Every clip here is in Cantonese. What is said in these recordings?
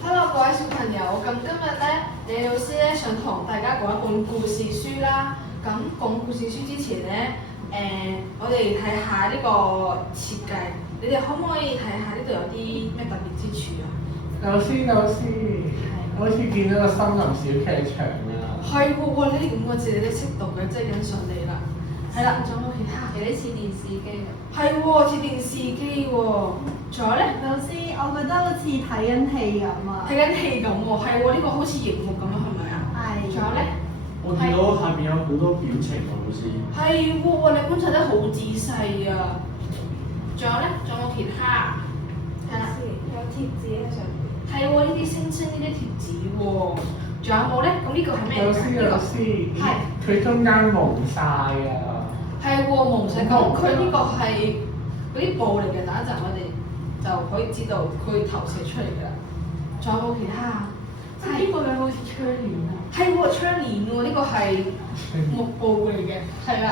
Hello， 各位小朋友，咁今日咧，李老師咧想同大家講一本故事書啦。咁講故事書之前咧，我哋睇下呢個設計，你哋可唔可以睇下呢度有啲咩特別之處啊？老師，好似見到個森林小劇場啊！係喎，哇！呢啲咁嘅字你都識讀嘅，真係欣賞你啦。係啦，仲有冇其他？有啲似電視機啊！係喎，似電視機喎。仲有咧？老師，我覺得好似睇緊戲咁啊！睇緊戲咁喎，係喎，呢個好似熒幕咁樣，係咪啊？係。仲有咧？我見到下面有好多表情喎，老師。係喎，你觀察得好仔細啊！仲有咧？仲有冇其他？係啦，有貼紙喺上面。係喎，呢啲星星，呢啲貼紙喎。仲有冇咧？咁呢個係咩嚟㗎？老師，係佢中間蒙晒啊！係喎，蒙晒。咁佢呢個係嗰啲布嚟嘅，等一陣我哋就可以知道佢投射出嚟㗎啦。仲有冇其他啊？呢個咧好似窗簾啊！係喎，窗簾喎，呢個係木布嚟嘅，係啊。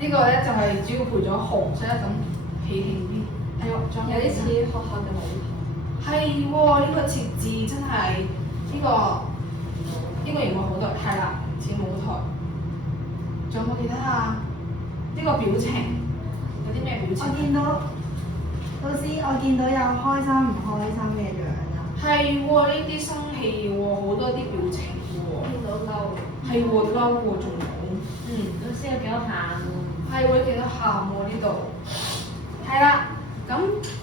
呢個咧就係主要配咗紅色咁喜慶啲。係喎，仲有啲似學校嘅舞台。係喎，呢個設置真係呢個熒幕好多，係啦，似舞台。仲有冇其他啊？呢個表情有啲咩表情？我見到老師，我見到有開心唔開心嘅樣啊！係喎，呢啲生氣喎，好多啲表情喎。見到嬲。係喎，嬲喎，仲有。老師有幾多喊喎？係會見到喊喎呢度。係啦，咁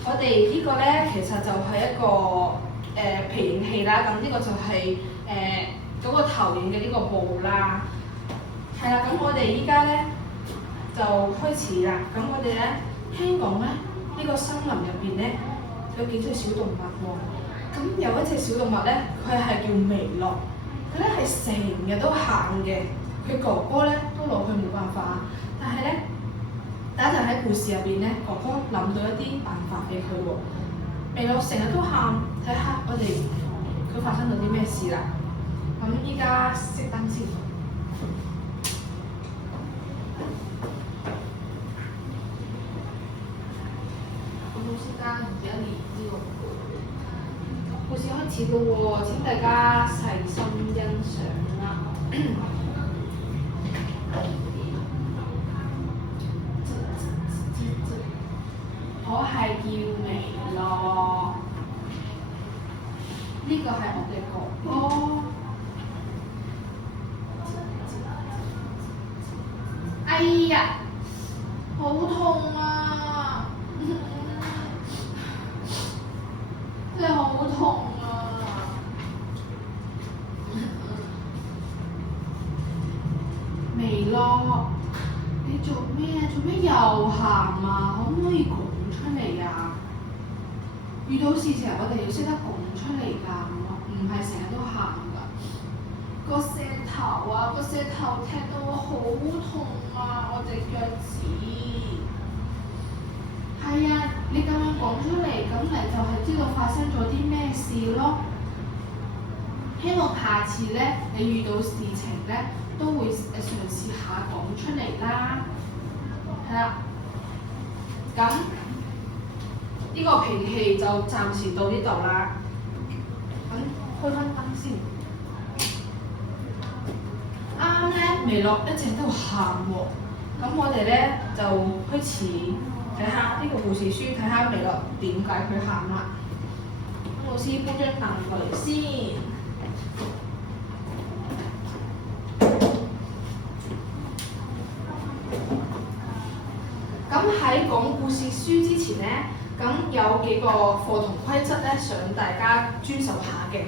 我哋呢個咧其實就係一個皮影戲啦。咁呢個就係嗰個投影嘅呢個布啦。係啦，咁我哋依家咧就開始啦。咁我哋咧聽講咧呢個森林入邊咧有幾隻小動物喎。咁有一隻小動物咧，佢係叫薇樂，佢咧係成日都喊嘅。佢哥哥咧都攞佢冇辦法，但係咧等一陣喺故事入邊咧，哥哥諗到一啲辦法俾佢喎。薇樂成日都喊，睇下我哋佢發生咗啲咩事啦。咁依家熄燈先。咁老師間而家連呢個故事開始咯喎，請大家細心欣賞啦。我係叫薇樂，呢個係我嘅哥哥。哎呀，好痛啊！真係好痛啊！薇樂，你做咩啊？做咩又喊啊？可唔可以講出嚟啊？遇到事情我哋要識得講出嚟㗎，唔係成日都喊㗎。個石頭啊，個石頭踢到我好痛啊！我隻腳趾。係啊，你咁樣講出嚟，咁咪就係知道發生咗啲咩事咯。希望下次咧，你遇到事情咧，都會嘗試下講出嚟啦。係啦，咁呢個脾氣就暫時到呢度啦。咁開翻燈先。啱啱咧，薇樂一直喺度喊喎。咁我哋咧就開始睇下呢個故事書，睇下薇樂點解佢喊啦。咁老師搬張凳過嚟先。咁喺講故事書之前咧，咁有幾個課堂規則咧，想大家遵守下嘅。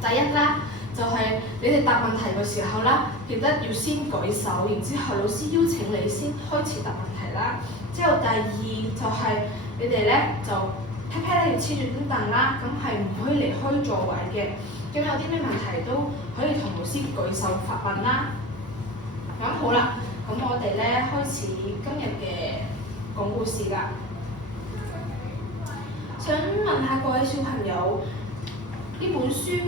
第一啦，就係你哋答問題嘅時候啦，記得要先舉手，然之後老師邀請你先開始答問題啦。之後第二就係你哋咧就屁屁咧要黐住張凳啦，咁係唔可以離開座位嘅。咁有啲咩問題都可以同老師舉手發問啦。咁好啦，咁我哋咧開始今日嘅講故事啦。想問下各位小朋友，呢本書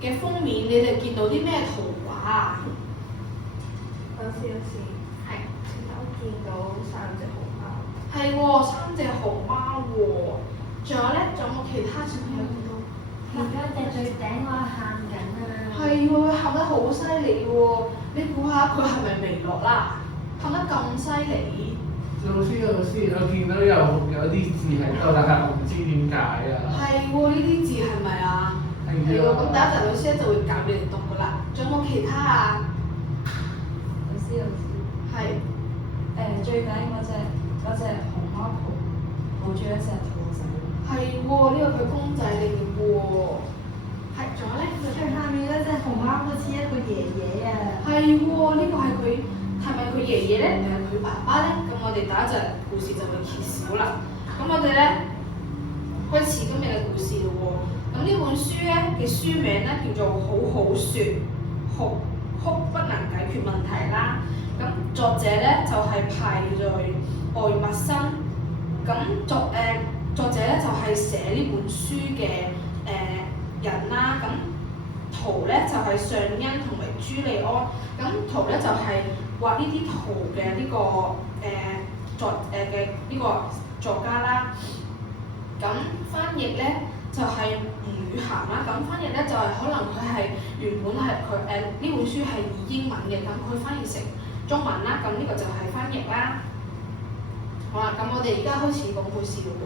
嘅封面你哋見到啲咩圖畫啊？老師，係，我見到3隻熊貓。係喎，3隻熊貓喎。仲有咧，仲有冇其他小朋友見到？而家隻最頂嗰個喊緊啊！係喎，佢喊得好犀利喎！你估下佢係咪微樂啦？喊得咁犀利。老師，我見到有啲字喺度，但係我唔知點解啊。係喎，呢啲字係咪啊？係喎，咁第一陣老師咧就會教你哋讀噶啦。仲有冇其他啊？老師，係。最頂嗰隻熊貓抱住一隻兔仔。係喎，呢個佢公仔嚟嘅喎。係，仲有咧？佢下面嗰隻熊貓好似一個爺爺啊！係喎，呢個係佢係咪佢爺爺咧？定係佢爸爸咧？咁我哋第一陣故事就會揭曉啦。咁我哋咧開始今日嘅故事咯喎。咁呢本書咧嘅書名咧叫做《好好説哭不能解決問題》啦。咁作者咧就係排在愛默生。咁作者咧就係寫呢本書嘅人啦。咁圖咧就係尚恩同埋朱利安。咁圖咧就係畫呢啲圖嘅呢個嘅呢個作家啦。咁翻譯咧就係吳宇涵啦。咁翻譯咧就係可能佢係原本係佢呢本書係以英文嘅，咁佢翻譯成中文啦。咁呢個就係翻譯啦。好啦，咁我哋而家開始講故事咯喎。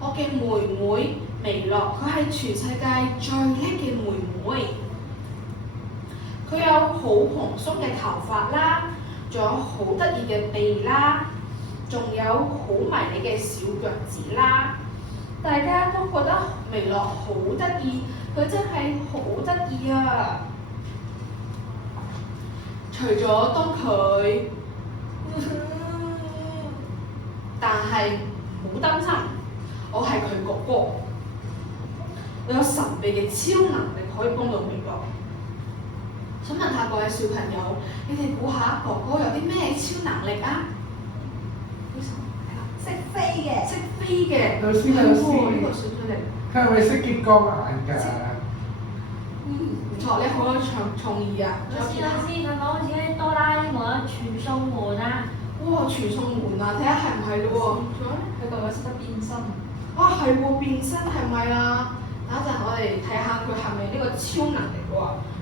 我嘅妹妹微樂，佢係全世界最叻嘅妹妹。佢有好蓬鬆嘅頭髮啦，仲有好得意嘅鼻啦，仲有好迷你嘅小腳趾啦。大家都覺得微樂好得意，佢真係好得意啊！除咗當佢，但係唔好擔心，我係佢哥哥，我有神秘嘅超能力可以幫到微樂。想問下各位小朋友，你哋估下哥哥有啲咩超能力啊？識飛嘅。識飛嘅。老師，呢個小出嚟。佢係咪識激光眼㗎？唔錯，你好有創意啊！老師，佢講好似啲哆啦 A 夢嘅傳送門啊！哇，傳送門啊，睇下係唔係咯喎？仲有咧？佢個個識得變身。哇，係喎，變身係咪啊？等一陣我哋睇下佢係咪呢個超能力喎？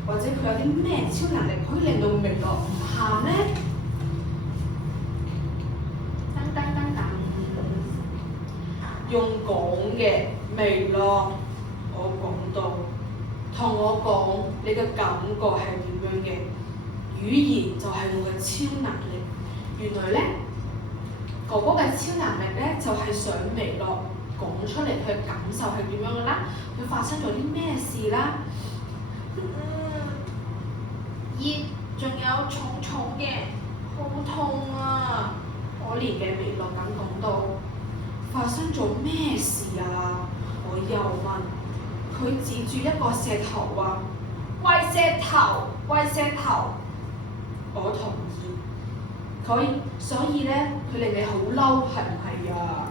或者佢有啲咩超能力可以令到微樂唔喊咧？噔噔噔噔，用講嘅微樂，我講到。同我講你嘅感覺係點樣嘅？語言就係我嘅超能力。原來咧，哥哥嘅超能力咧就係想微樂講出嚟佢嘅感受係點樣嘅啦，佢發生咗啲咩事啦？熱，仲有重重嘅，好痛啊！可憐嘅微樂咁講到，發生咗咩事啊？我又問。佢指住一個石頭話：怪石頭，怪石頭。我同意。所以咧，佢令你好嬲，係唔係啊？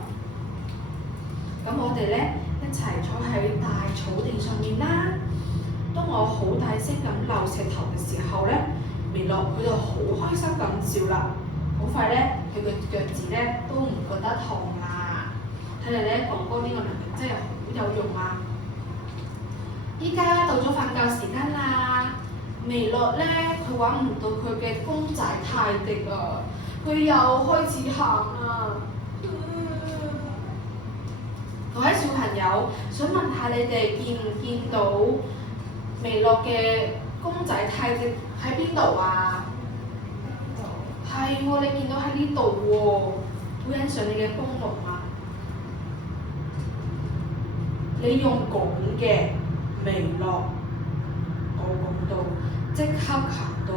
咁我哋咧一齊坐喺大草地上面啦。當我好大聲咁鬧石頭嘅時候咧，微樂佢就好開心咁笑啦。好快咧，佢嘅腳趾咧都唔覺得痛啦。睇嚟咧，哥哥呢個能力真係好有用啊！依家到咗瞓覺時間啦，微樂咧佢揾唔到佢嘅公仔泰迪啊，佢又開始喊啦。各位小朋友，想問下你哋見唔見到微樂嘅公仔泰迪喺邊度啊？係喎，你見到喺呢度喎，好欣賞你嘅功勞啊！你用講嘅。微樂，我講到即刻行動。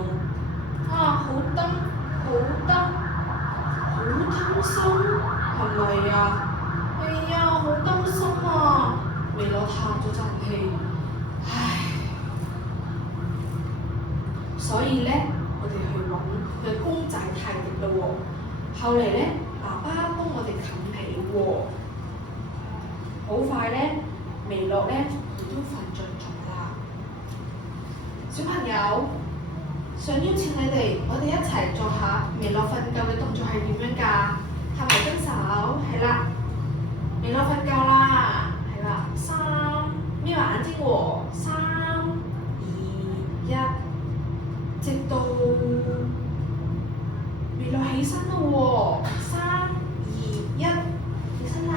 啊，好擔心，係咪啊？哎呀，好擔心啊！微樂嘆咗陣氣，唉。所以咧，我哋去揾佢嘅公仔泰迪咯喎。後嚟咧，爸爸幫我哋冚被喎。好快咧，微樂咧。都瞓着咗啦，小朋友，想邀請你哋，我哋一齊做下微樂瞓覺嘅動作係點樣㗎？合埋雙手，係啦，微樂瞓覺啦，係啦，眯埋眼睛喎，3、2、1，直到微樂起身啦喎，3、2、1，起身啦。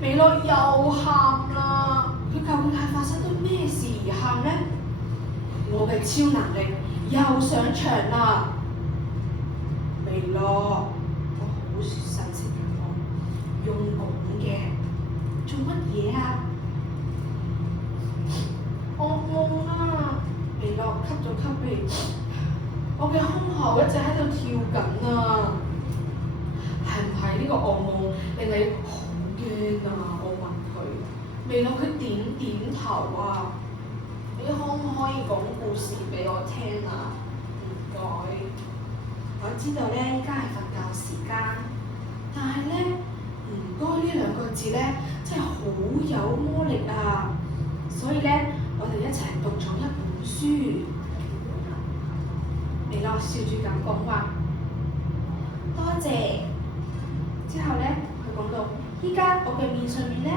微樂又喊啦，佢究竟係發生咗咩事而喊呢？我嘅超能力又上場啦！微樂，我好細聲咁講，用講嘅，做乜嘢啊？我懵啊！微樂吸咗吸氣，我嘅胸口一直喺度跳緊啊！係唔係呢個噩夢令你好驚啊？我問佢，微樂佢點頭啊！你可唔可以講故事俾我聽啊？唔該。我知道咧，依家係瞓覺時間，但係咧，唔該呢2個字咧，真係好有魔力啊！所以咧，我哋一齊讀咗一本書。微樂笑住咁講話，多謝。之後咧，佢講到，依家我嘅面上面咧，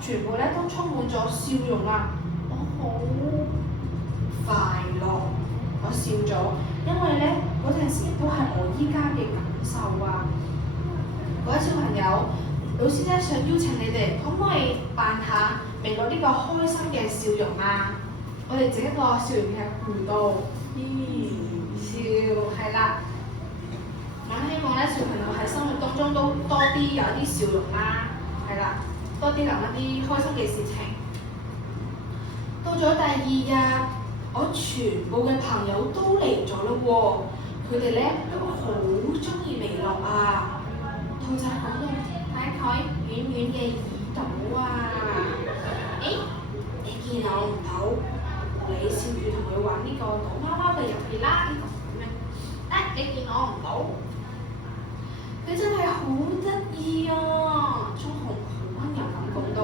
全部咧都充滿咗笑容啦。我好快樂，我笑咗，因為咧嗰陣時都係我依家嘅感受啊！各位小朋友，老師咧想邀請你哋，可唔可以扮下微樂呢個開心嘅笑容啊？我哋整一個笑容嘅弧度，笑，係啦。我希望咧小朋友喺生活當中都多啲有啲笑容啦，係啦，多啲諗一啲開心嘅事情。到咗第2日，我全部嘅朋友都嚟咗啦喎，佢哋咧都好中意微樂啊。兔仔講到睇佢軟軟嘅耳朵啊，你見我唔到，你笑住同佢玩呢個躲貓貓嘅遊戲啦，呢個咁樣，你見我唔到，佢真係好得意啊！聰紅好溫柔咁講到。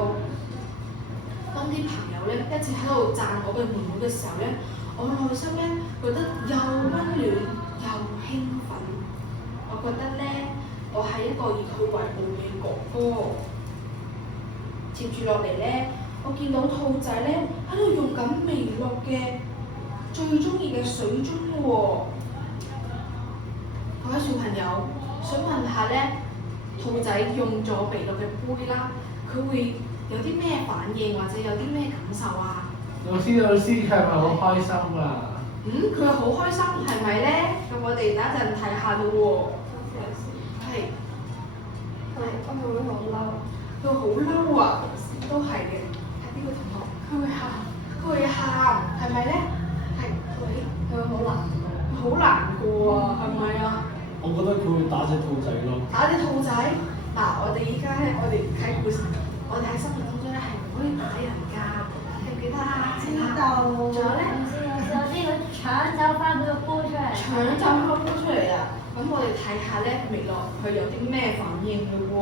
當啲朋友咧一直喺度讚我嘅妹妹嘅時候咧，我內心咧覺得又溫暖又興奮。我覺得咧，我係一個以佢為傲嘅哥哥。接住落嚟咧，我見到兔仔咧喺度用緊微樂嘅最中意嘅水樽喎。各位小朋友，想問下咧，兔仔用咗微樂嘅杯啦，佢會有啲咩反應或者有啲咩感受啊？老師，佢係咪好開心啊？佢好開心係咪咧？咁我哋等一陣睇下咯喎。係。我會好嬲。佢好嬲啊！都係嘅。係邊個同學？佢會喊，係咪咧？係。佢會好難過。好難過啊，係咪啊？我覺得佢會打隻兔仔咯。打隻兔仔？嗱，我哋依家咧，我哋睇故事，我哋喺生活當中咧係唔可以打人㗎，記唔記得啊？知道。仲有咧？唔知佢搶走翻佢個杯出嚟。搶走翻個杯出嚟啊！咁我哋睇下咧，微樂佢有啲咩反應嘅喎？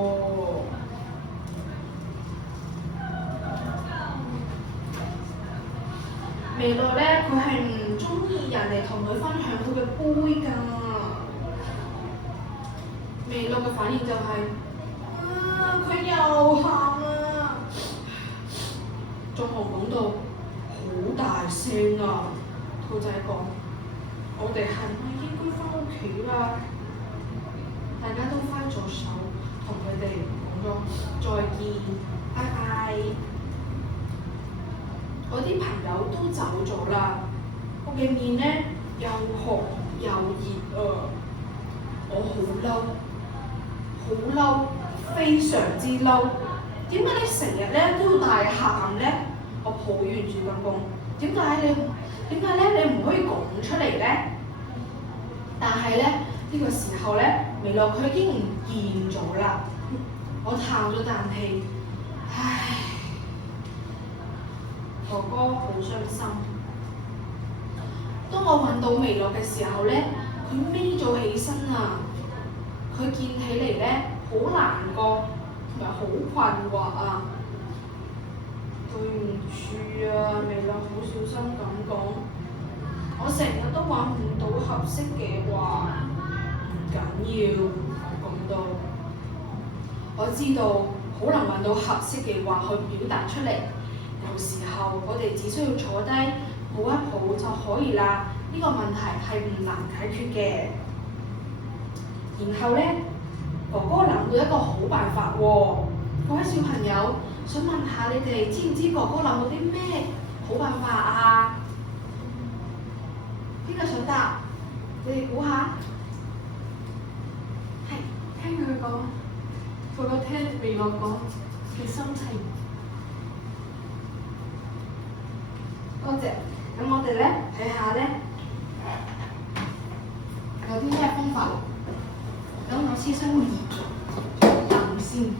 微樂咧，佢係唔中意人哋同佢分享佢嘅杯㗎。微樂嘅反應就係、佢又喊啊！仲講到好大聲啊！兔仔講：我哋係咪應該翻屋企啦？大家都揮咗手，同佢哋講咗再見，拜拜。我啲朋友都走咗啦，我嘅面咧又紅又熱啊！我好嬲，好嬲，非常之嬲。點解你成日咧都要大喊咧？我抱怨住咁講，點解咧你唔可以講出嚟咧？但係咧呢個時候咧，微樂佢已經唔見咗啦。我嘆咗啖氣，唉，哥哥好傷心。當我揾到微樂嘅時候咧，佢眯咗起身啊！佢見起嚟咧好難過同埋好困惑啊！對唔住啊，微辣好小心咁講，我成日都揾唔到合適嘅話，唔緊要，咁都我知道好難揾到合適嘅話去表達出嚟。有時候我哋只需要坐低抱一抱就可以啦，呢個問題係唔難解決嘅。然後呢，哥哥諗到一個好辦法喎，各位小朋友，想問下你哋知唔知哥哥諗到啲咩好辦法啊？邊個想答？你哋估下？係聽佢講，哥哥聽微辣講嘅心情。多謝。咁我哋咧睇下咧有啲咩方法。咁老師先會等先。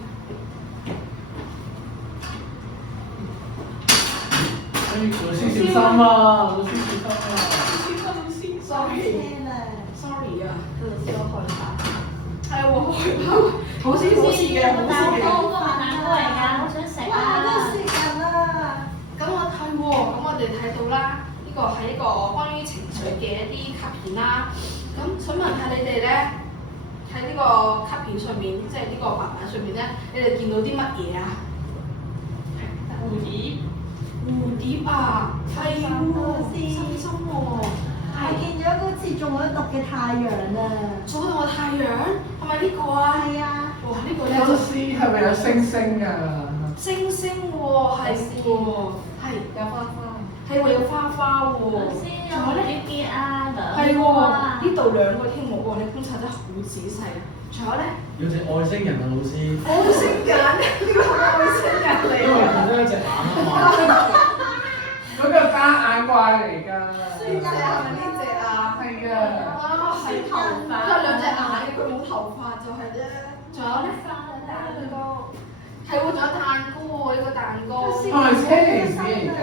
老師小心啊！老師小心啊！老師，sorry 啊，老師好害怕。係喎，害怕。好似嘅，好似嘅。蛋糕個蛋糕嚟㗎，好想食啊！咁我哋睇到啦，呢個係一個關於情緒嘅一啲卡片啦。咁想問下你哋咧，喺呢個卡片上面，即係呢個白板上面咧，你哋見到啲乜嘢啊？蝴蝶。蝴蝶啊，係喎，心心喎。我見咗個似中咗毒嘅太陽啊！中咗個太陽，係咪呢個啊？係啊！哇，呢個咧老師係咪有星星啊？星星喎，係喎，係有花花。係喎，有花花喎。仲有咧？係喎，呢度兩個添喎，你觀察得好仔細。仲有咧？有隻外星人啊，老師。外星人，呢個係外星人嚟因為㗎。見到一隻眼啊嘛。嗰個單眼怪嚟㗎。呢隻係咪呢隻啊？係㗎。啊，係頭髮，都係兩隻眼嘅，佢冇頭髮就係啫。仲有咧？蛋糕。係喎，仲有蛋糕喎，呢個蛋糕。係咪車厘子嚟㗎？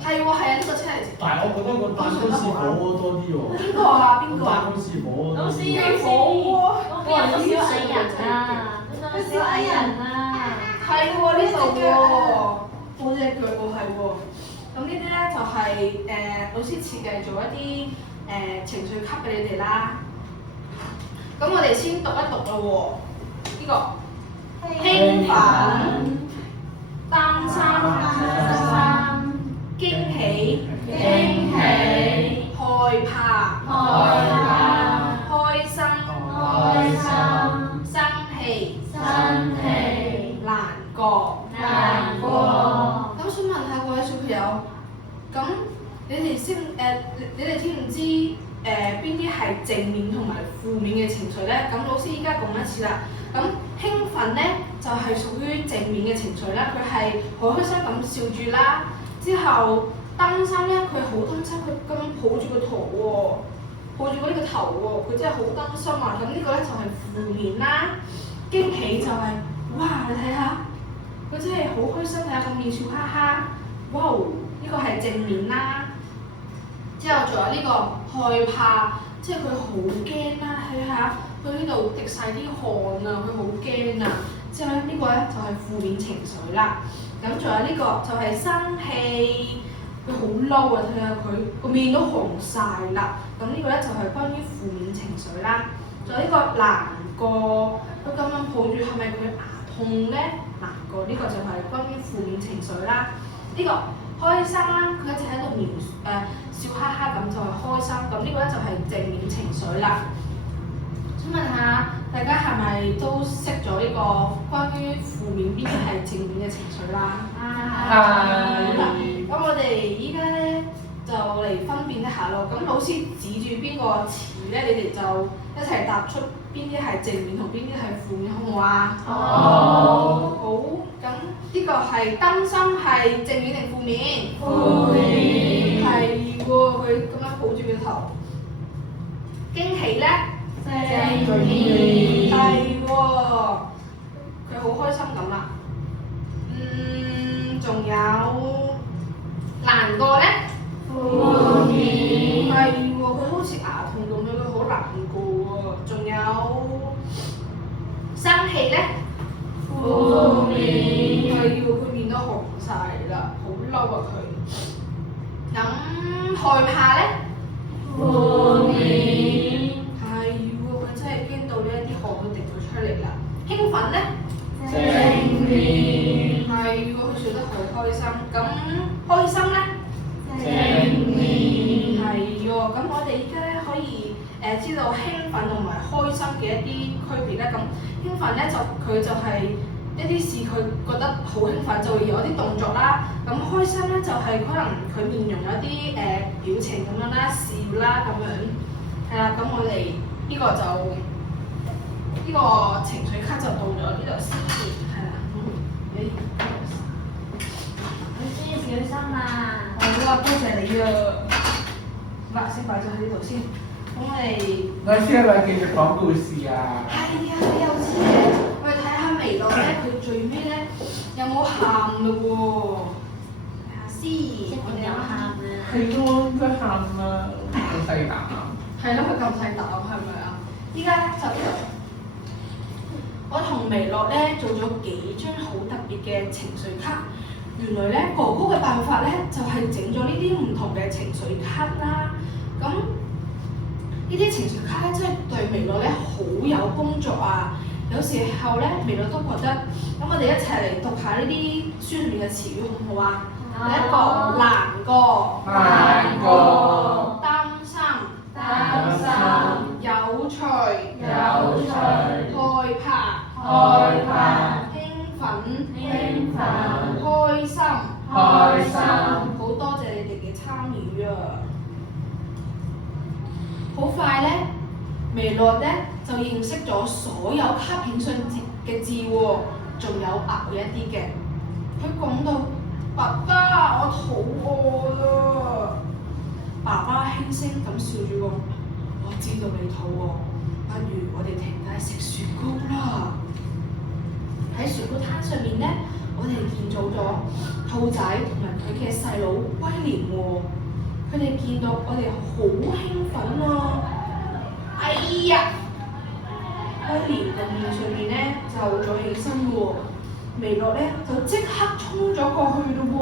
係喎，係啊，呢個車厘子。但係我覺得個蛋糕師傅多啲喎。邊個啊？邊個蛋啊？糕師傅老師幾好喎！我有個小矮人啊，嗰個小矮人啊，係喎，呢度喎，好隻腳喎，係喎。咁呢啲咧就係老師設計咗一啲情緒卡俾你哋啦。咁我哋先讀一讀啦喎，呢個興奮、擔心、驚喜、害怕、開心、生氣、難過。咁想問下各位小朋友，咁你哋知唔知邊啲係正面同埋負面嘅情緒咧？咁老師依家講一次啦。咁興奮咧就係屬於正面嘅情緒啦，佢係好開心咁笑住啦。之後擔心咧，佢好擔心，佢咁抱住個頭喎，抱住呢個頭喎，佢真係好擔心啊！咁呢個咧就係負面啦。驚喜就係、哇，你睇下，佢真係好開心，睇下個面笑哈哈，哇！呢個係正面啦。之後仲有呢個害怕，即係佢好驚啦，睇下佢呢度滴晒啲汗啊，佢好驚啊。之後咧呢個咧就係負面情緒啦。咁仲有呢個就係生氣，佢好嬲啊！睇下佢個面都紅晒啦。咁呢個咧就係關於負面情緒啦。仲有呢個難過，佢咁樣抱住係咪佢牙痛咧？難過呢個就係關於負面情緒啦。呢個開心啦，佢一直喺度笑哈哈咁就係開心。咁呢個咧就係正面情緒啦。想問下大家係咪都識咗呢個關於負面邊啲係正面嘅情緒啦？係。咁我哋依家咧就嚟分辨一下咯。咁老師指住邊個詞咧，你哋就一齊答出邊啲係正面同邊啲係負面，好唔好啊？好。咁呢個係擔心係正面定負面？負面。係喎，佢咁樣抱住個頭。驚喜咧？正面。係喎，佢好開心咁啦。仲有難過咧？負面。係喎，佢好似牙痛咁樣，佢好難過喎。仲有生氣咧？負面。係喎，佢面都紅晒啦，好嬲啊佢。咁害怕咧？負面。係喎，佢真係驚到呢啲汗都滴咗出嚟啦。興奮咧？正面。係喎，佢笑得好開心。咁開心咧？正面。係喎，咁我哋依家咧可以知道興奮同埋開心嘅一啲區別咧。咁興奮咧佢就係一啲事佢覺得好興奮就會有啲動作啦。咁開心咧就係可能佢面容有啲表情咁樣啦，笑啦咁樣。係啦，咁我哋呢個就呢個情緒卡就到咗呢度先，係啦。老師小心啊！好啊，多謝你啊！嗱，先擺咗喺呢度先。咁我哋老師係咪繼續講故事啊？係啊，你又知嘅。我哋睇下微樂咧，佢最尾咧有冇喊嘞喎？睇下先。一定有喊啊！係咯，應該喊啦，好細膽。係咯，佢咁細膽係咪啊？依家咧就我同微樂咧做咗幾張好特別嘅情緒卡。原來咧哥哥嘅辦法咧就係整咗呢啲唔同嘅情緒卡啦。咁呢啲情緒卡咧真係對微樂咧好有幫助啊！有時候咧微樂都覺得，咁我哋一齊嚟讀下呢啲書裏面嘅詞語好唔好啊？第一個難過、難過、擔心、擔心、有趣、有趣、害怕、害怕、興奮、興奮、開心、開心。好多謝你哋嘅參與啊！好快咧，微樂咧就認識咗所有卡片上嘅字喎，仲有額外一啲嘅。佢講到：爸爸，我肚餓啦！爸爸輕聲咁笑住講：我知道你肚餓，不如我哋停低食雪糕啦！喺雪糕攤上面咧，我哋見到咗兔仔同埋佢嘅細佬威廉喎。佢哋見到我哋好興奮啊！哎呀，威廉個面上面咧就咗起身喎，微樂咧就即刻衝咗過去咯喎。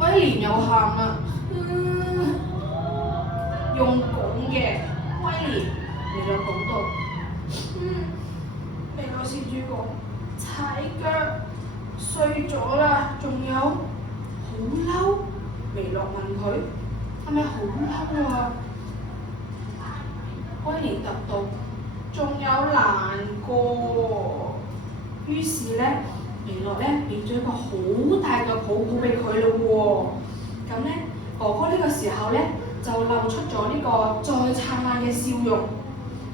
威廉又喊啦，用講嘅威廉，微樂講到，微樂笑住講踩腳。碎咗啦，仲有好嬲。微樂問佢係咪好嬲啊？威廉答道：仲有難過。於是咧，微樂咧俾咗一個好大嘅抱抱俾佢咯喎。咁咧，哥哥呢個時候咧就露出咗呢個再燦爛嘅笑容。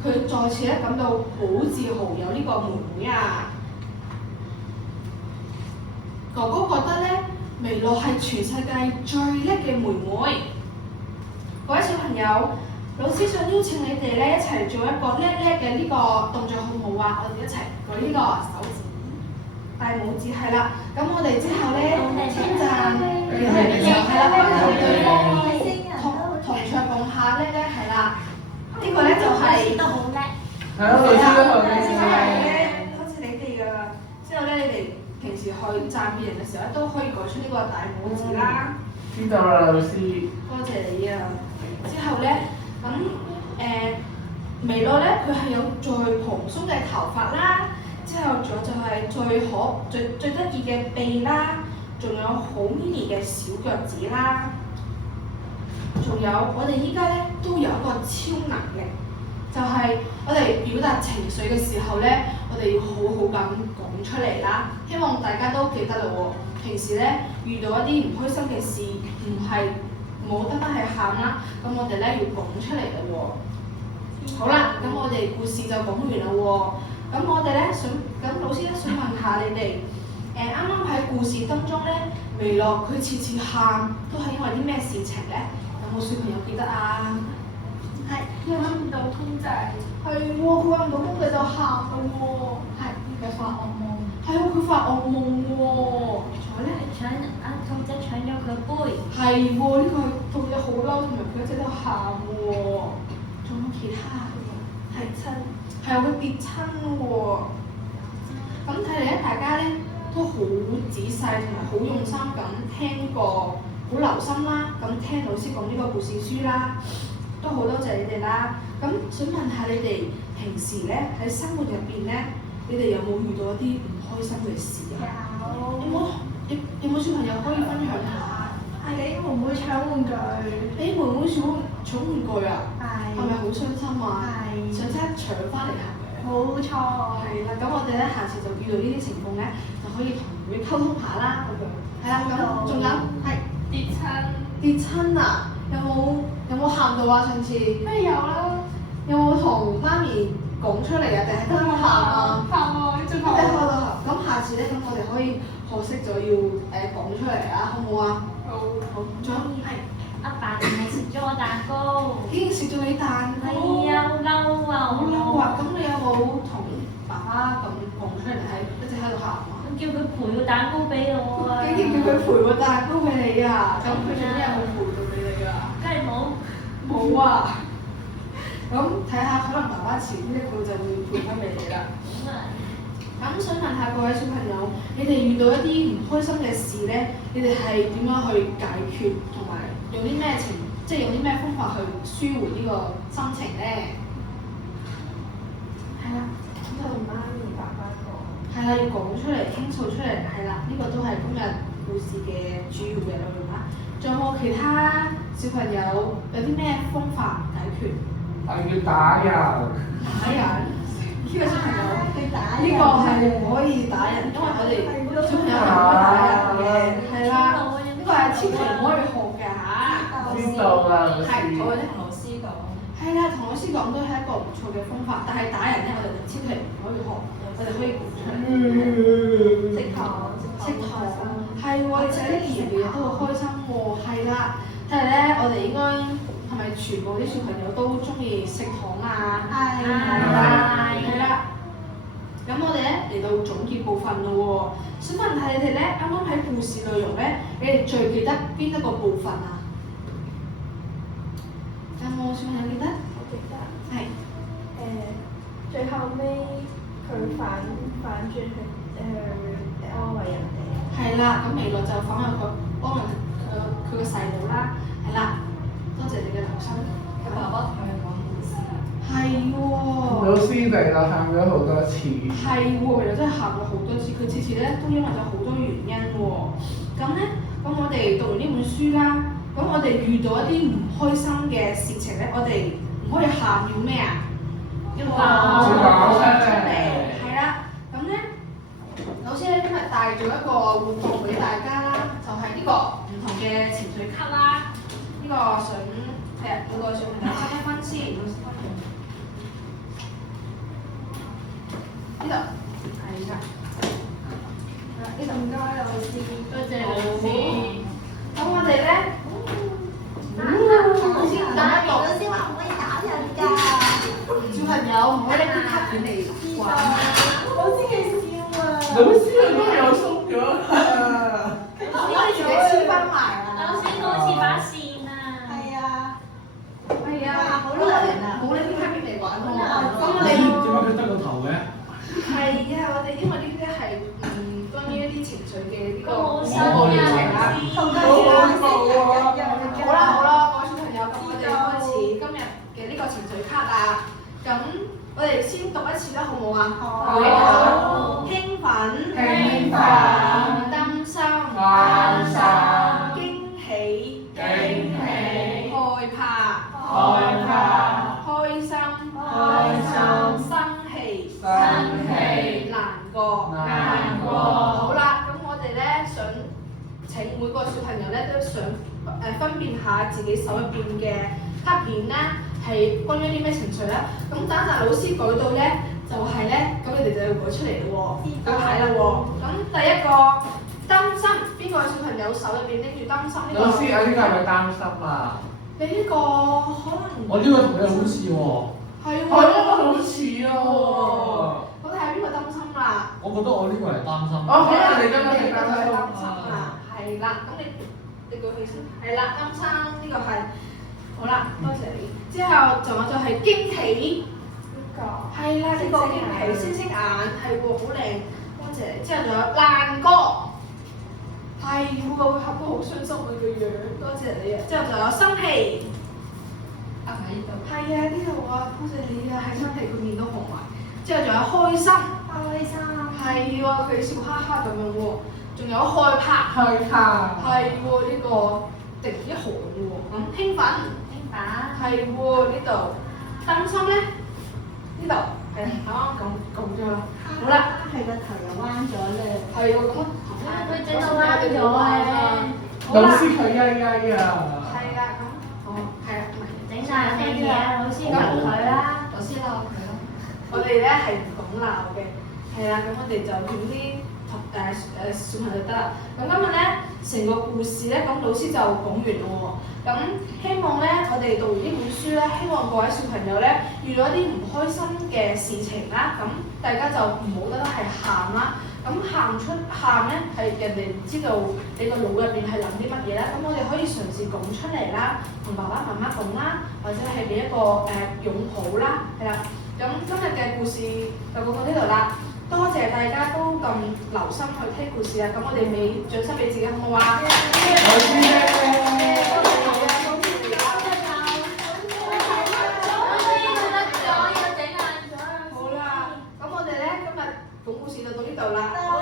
佢再次咧感到好自豪有呢個妹妹啊！哥哥覺得咧，微樂係全世界最叻嘅妹妹。各位小朋友，老師想邀請你哋咧一齊做一個叻叻嘅呢個動作，好唔好啊？我哋一齊舉呢個手指、大拇指，係啦。咁我哋之後咧稱讚，係啦，同桌共下叻叻，係啦。呢個咧就係都好叻。係咯，老師都好之後嘅。咧，好似你哋㗎。之後咧，你哋平時去讚別人嘅時候咧，都可以舉出呢個大拇指啦。知道啦，老師。多謝你啊！之後咧，咁微樂咧，佢係有最蓬鬆嘅頭髮啦，之後仲有就係最得意嘅鼻啦，仲有好 mini 嘅小腳趾啦，仲有我哋依家咧都有一個超能力，就係我哋表達情緒嘅時候咧，我哋要好好咁講出嚟啦。希望大家都記得嘞喎。平時咧遇到一啲唔開心嘅事，唔係冇得係喊啦，咁我哋咧要講出嚟嘞喎。好啦，咁我哋故事就講完啦喎。咁我哋咧咁老師咧想問下你哋，啱啱喺故事當中咧，微樂佢次次喊都係因為啲咩事情咧？有冇小朋友記得啊？係，佢揾唔到公仔。係喎，佢揾唔到公仔就喊㗎喎。係，佢發惡夢。係喎，佢發惡夢喎。仲有咧？兔仔搶咗佢杯。係喎，呢個兔仔好嬲，同埋佢一直都喊喎。仲有其他啊？係會跌親喎。咁睇嚟咧，大家咧都好仔細同埋好用心咁聽過，好留心啦。咁聽老師講呢個故事書啦，都好多謝你哋啦。咁想問下你哋平時咧喺生活入邊咧，你哋有冇遇到一啲唔開心嘅事啊？有冇小朋友可以分享下？係你妹妹搶玩具。你妹妹搶玩具啊？係。係咪好傷心啊？係。想即刻搶翻嚟係咪？冇錯。係啦，咁我哋咧下次就遇到呢啲情況咧，就可以同佢溝通下啦。咁樣。係啦，咁仲有係跌親啊？有冇喊到啊？上次？梗係有啦，有冇同媽咪講出嚟啊？定係得喊啊？喊啊，最後喺度喊。咁下次咧，咁我哋可以學識咗要講出嚟啊，好唔好啊？好。仲有係。阿爸淨係食咗我蛋糕，已經食咗你蛋糕。係啊，好嬲啊！好嬲啊！咁你有冇同爸爸咁講出嚟一直喺度喊啊？叫佢賠個蛋糕俾我啊！竟然叫佢賠個蛋糕俾你啊！咁佢做咩有冇賠到俾你啊？梗係冇。冇啊！咁睇下，可能爸爸遲啲佢就會賠翻俾你啦。咁想問下各位小朋友，你哋遇到一啲唔開心嘅事咧，你哋係點樣去解決，同埋用啲咩用啲咩方法去舒緩呢個心情咧？係啦，同媽咪爸爸講。係啦，要講出嚟，傾訴出嚟，係啦，呢個都係今日故事嘅主要嘅內容啦。仲有冇其他小朋友有啲咩方法解決？係要打人。打人？呢個小朋友，呢呢個係唔可以打人，因為我哋小朋友係唔可以打人嘅，係啦，呢個係千祈唔可以學嘅嚇。知道啦，老師。我會同老師講。係啦，同老師講都係一個唔錯嘅方法，但係打人咧，我哋就千祈唔可以學，我哋可以講出嚟。食糖，係喎，你食啲甜嘅嘢都好開心喎，係啦。睇嚟咧，我哋應該係咪全部啲小朋友都中意食糖啊？係。係啦。咁我哋咧嚟到總結部分咯喎，想問下你哋咧，啱啱喺故事內容咧，你哋最記得邊一個部分啊？有冇小朋友記得？我記得。係。最後尾佢反轉去安慰人哋。係啦，咁未來就反向佢安慰佢個細佬啦，係啦，多謝你嘅留心。佢爸爸同佢講故事。係喎。老師嚟啦，喊咗好多次。係喎，未來真係喊咗好多次，佢次次咧都因為有好多原因喎。咁咧，咁我哋讀完呢本書啦，咁我哋遇到一啲唔開心嘅事情咧，我哋唔可以喊，要咩啊？要講出嚟，係啦。咁咧，老師咧今日帶咗一個活動俾大家啦，就係呢個唔同嘅情緒卡啦。呢個想每個小朋友分一分先。呢度係啦，呢度唔該老師，多謝老師。咁我哋咧，老師打一個。老師話唔可以打人㗎。小朋友唔可以拎啲卡片嚟玩。老師嘅笑啊！老師都有鬆咗啦。老師可以自己黐翻埋啊！老師好似把線啊！係啊。係啊，好難啊！冇拎啲卡片嚟玩喎。點解佢得個頭嘅？係啊，我哋因為呢啲係關於一啲情緒嘅呢個好心理情啦。好啦，各位小朋友，咁我哋開始今日嘅呢個情緒卡啦。咁我哋先讀一次啦，好唔好啊？好。興奮，擔心，驚喜，害怕，開心，生氣，難過。好啦，咁我哋咧想請每個小朋友咧都想分辨下自己手入邊嘅卡片咧係關於啲咩情緒咧。咁等一陣老師舉到咧就係咧，咁你哋就要舉出嚟咯喎，要睇啦喎。咁第一個擔心，邊個小朋友手入邊拎住擔心呢個？老師啊，呢個係咪擔心啊？你呢個可能我呢個同你好似喎。係喎，我呢個好似喎。咁睇下邊個擔心啦？我覺得我呢個係擔心。哦，可能你今日係擔擔心心啦，係啦，咁你舉起先，係啦，擔心呢個係，好啦，多謝你。之後仲有就係驚喜，個。係啦，呢個驚喜星星眼係喎，好靚，多謝。之後仲有爛哥，係喎，會合到好傷心嘅個樣，多謝你啊。之後仲有生氣，喺呢度。係啊，呢度啊，多謝你啊，係生氣個面都紅埋。之後仲有開心，係喎，佢笑哈哈咁樣喎。仲有害怕，害怕，係喎，呢個滴一汗喎。咁興奮，係喎，呢度擔心咧，呢度係啱啱講咗啦。好啦，係個頭又彎咗咧。係喎，咁佢整到彎咗咧，老師佢曳曳啊！係啦，咁好係啊，整爛你嘢，老師鬧佢啦。老師鬧佢咯。我哋咧係唔講鬧嘅，係啦，咁我哋就勸啲小朋友就得啦。咁今日咧成個故事咧，咁老師就講完咯喎。咁希望咧，我哋讀完呢本書咧，希望各位小朋友咧遇到一啲唔開心嘅事情啦，咁大家就唔好得係喊啦。咁喊咧係人哋唔知道你個腦入邊係諗啲乜嘢啦。咁我哋可以嘗試講出嚟啦，同爸爸媽媽講啦，或者係俾一個擁抱啦，係啦。咁今日嘅故事就講到呢度啦。多謝大家都咁留心去聽故事啊！咁我哋俾掌聲俾自己好唔好啊？老師咧。好啦，咁我哋咧今日講故事就到呢度啦。